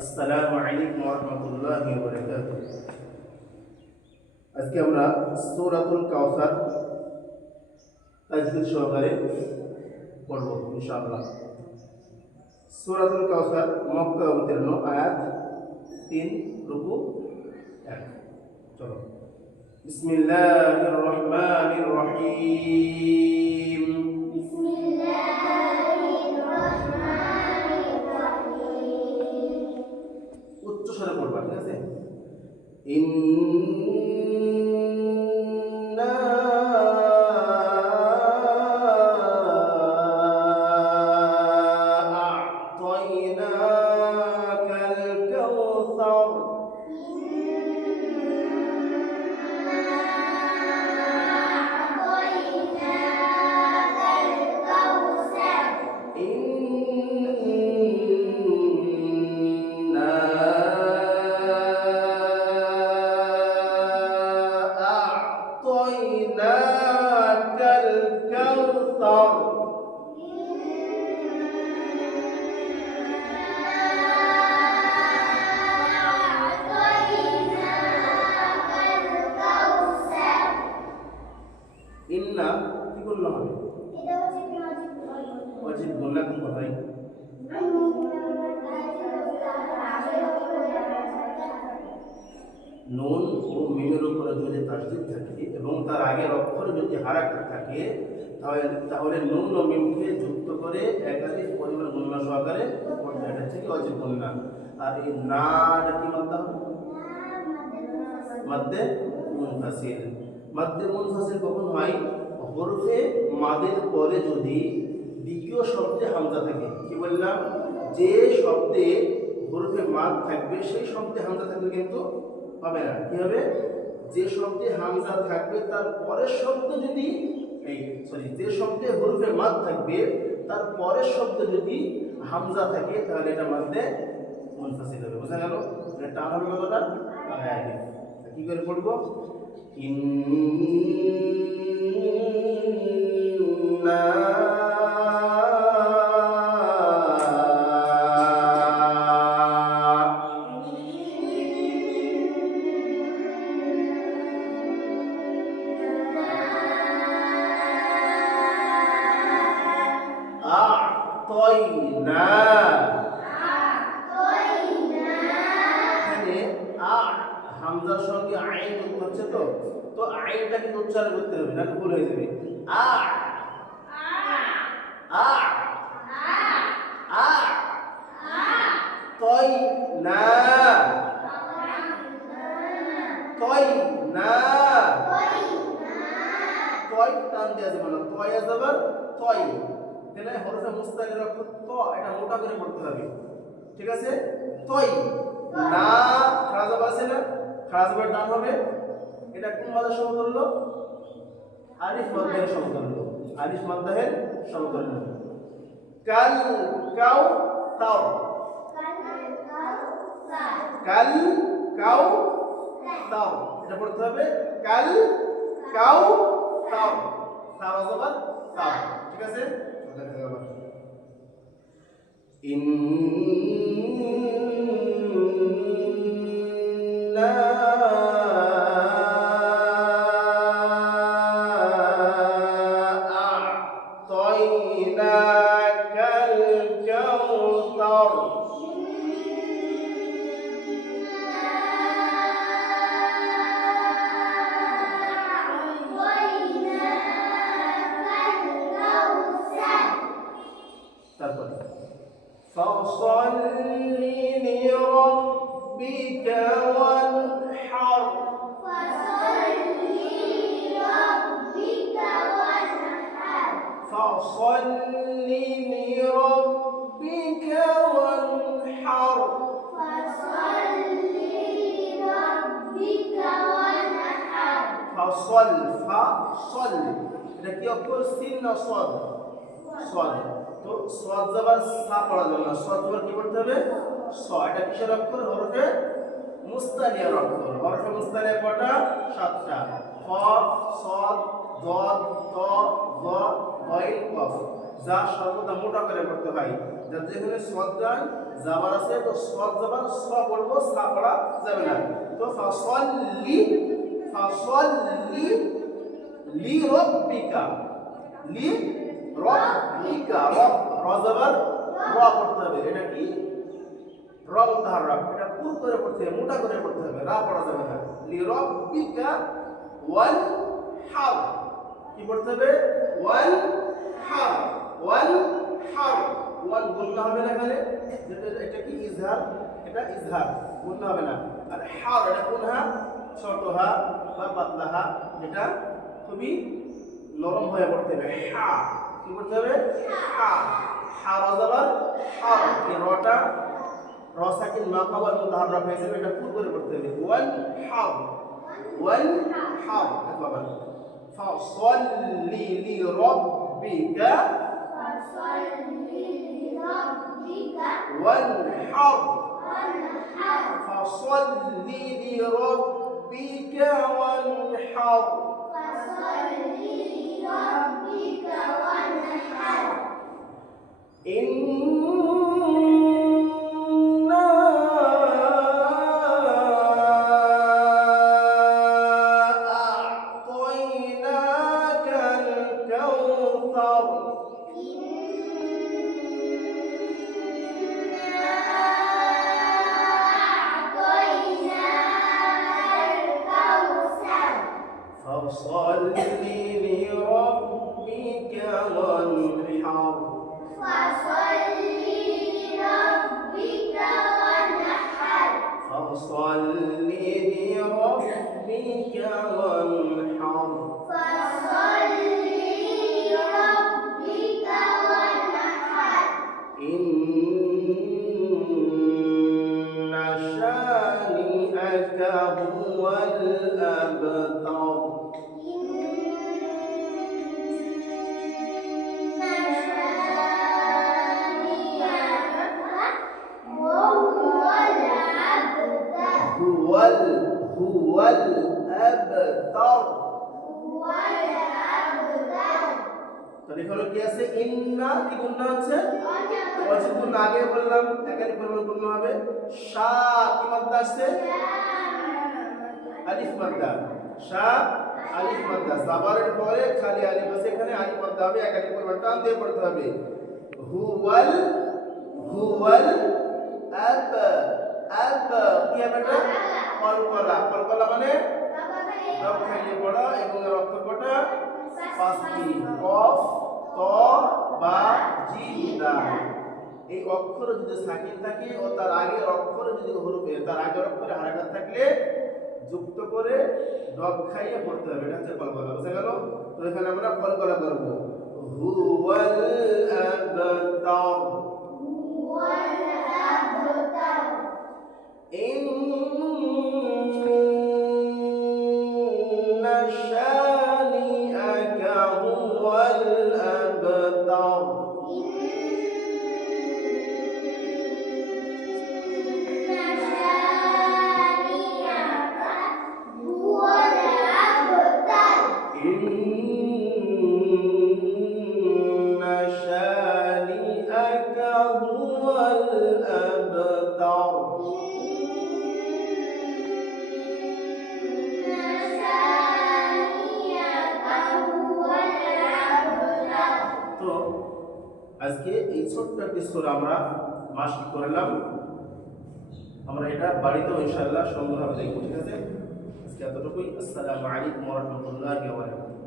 আসসালামু আলাইকুম ওয়া রাহমাতুল্লাহি ওয়া বারাকাতুহু। আজকে আমরা সূরাতুল কাউসার তাজবিদ সহকারে পড়ব ইনশাআল্লাহ। সূরাতুল কাউসার মক্কা অবতীর্ণ, আয়াত 3, রুকু 1। চলো, বিসমিল্লাহির রহমানির রহিম। উচ্চ স্বরে পড়বা, ঠিক আছে? ইন্না আ'তাইনাকাল কাউসার। ইন্না কি করলে হবে? ওয়াজিব গুণনা কোন কথাই? নুন ও মিমের উপরে যদি তাসদীদ থাকে এবং তার আগের অক্ষরে যদি হারাকাত থাকে, তাহলে নুন ও মিমকে যুক্ত করে একাধিক পরিমাণ গুণনা সহকারে পড়তে, এটা হচ্ছে ওয়াজিব গুণনা। আর এই নাটা কি মাত্রা হবে? মাদ্দে মুনফাসিল। মাদ্দে মুনফাসিল কখন হয়? হরফে মাদের পরে যদি দ্বিতীয় শব্দে হামজা থাকে। কি বললাম? যে শব্দে হরফে মাদ থাকবে সেই শব্দে হামজা থাকবে কিন্তু হবে না। কি হবে? যে শব্দে হামজা থাকবে তার পরের শব্দ যদি যে শব্দে হরফে মাদ থাকবে তার পরের শব্দ যদি হামজা থাকে তাহলে এটা মাদ্দে মুনফাসিল হবে। বোঝা গেল? এটা টান হবে কতটা? হ্যাঁ। কি করে পড়বো? ইন্না আ'তাইনা, এখানে আ হামজার সঙ্গে আইন হচ্ছে, তো আইনটা কিন্তু উচ্চারণ করতে হবে, না ভুল হয়ে যাবে। আ আ আ তাইনা তাইনা তয় টান দেওয়া যাবে না, তয় যাবার তয়। তাহলে হরফে মুস্তালির অক্ষর ত, এটা মোটা করে পড়তে হবে, ঠিক আছে? তয় না, খাড়া জবর আছে না, খাড়া জবর টান হবে। এটা কোন মাদের সমতুল্য? আলিফ মাদ্দাহের সমতুল্য। আলিফ মাদ্দাহের সমতুল্য। কাল কাউ তাও, কাল কাউ তাও, এটা পড়তে হবে কাল কাউ তাও, তাও জবর তাও, ঠিক আছে? ইন্না আ'তাইনাকাল কাউসার। তারপরে ফসল্লি লিরাব্বিকা ওয়ানহার। ফসল্লি লিরাব্বিকা ওয়ানহার। ফসল, ফসল, এটা কি অক্ষর? সিন না সদ? সদ। তো সদ জবর সা পড়া যাবে না, সদ জবর কি পড়তে হবে? স। এটা কিসের অক্ষর? হরফে মুস্তালিয়ার অক্ষর। হরফে মুস্তালিয়া কয়টা? 7টা। খ, সদ, দদ, ত, জ, গইন, কফ। যা সর্বদা মোটা করে পড়তে হয়। যাতে এখানে সদ যায় জাবার আছে, তো সদ জাবার স পড়বো, সা পড়া যাবে না। তো ফাসল্লি লি রব্বিকা, লি রব্বিকা, র জাবার র পড়তে হবে। এটা কি র মুতাহাররাক, এটা পুরো করে পড়তে হবে, মোটা করে পড়তে হবে, রা পড়া যাবে না। লি রব্বিকা ওয়াল হার, কি পড়তে হবে? ওয়াল হার, ওয়াল হার। ওয়ান গুণনা হবে না এখানে, যেটা এটা কি ইজহার, এটা ইজহার, গুণনা হবে না। আর হার এটা কোন হা? ছোট হা বা পাতলা হা, যেটা খুবই নরম হয়ে পড়তে হবে। হা, কি পড়তে হবে? হা, হা রাজাবার হার, এই রটা র সাকিন মাকাবাল মুতাহাররাক হিসেবে এটা পুরো করে পড়তে হবে। ওয়াল হার, ওয়াল হার। দেখো আবার ফাসল্লি লিরাব্বিকা وانحر فصل لربك وانحر إنا أعطيناك الكوثر فصل لربك وانحر فصل لربك وانحر إن شانئك هو الأبتر هو الأبتر। তাহলে এখানে কি আছে? ইন্না কি গুণনা আছে? ওয়াজিব গুণনা আগে বললাম, একাধিক পরিমাণ গুণনা হবে। শা কি মাদ্দা আছে? আলিফ মাদ্দা, শা আলিফ মাদ্দা, জাবারের পরে খালি আলিফ আছে, এখানে আলিফ মাদ্দা হবে, একাধিক পরিমাণ টান দিয়ে পড়তে হবে। হুয়াল আব, কি হবে এটা? কলকলা মানে রব খাইয়ে পড়া, এবং এর অক্ষর কটা? পাঁচটি, কফ, ত, বা, জিম, দাল। এই অক্ষর যদি সাকিন থাকে ও তার আগের অক্ষর যদি হরফে, তার আগের অক্ষরে হারাকাত থাকলে যুক্ত করে রব খাইয়ে পড়তে হবে। এটা হচ্ছে কলকলা, বুঝা গেল? তো এখানে আমরা কলকলা করব। হুয়াল আবতার, ইন্না শানিআকা হুয়াল আবতার। إن شانئك هو الأبتر। তো আজকে এই ছোট্ট একটি সূরা আমরা মাশক করলাম, আমরা এটা বাড়িতেও ইনশাআল্লাহ সুন্দরভাবে দেখব। ঠিক আছে, আজকে এতটুকুই। আসসালামু আলাইকুম ওয়া রাহমাতুল্লাহি ওয়া বারাকাতুহু।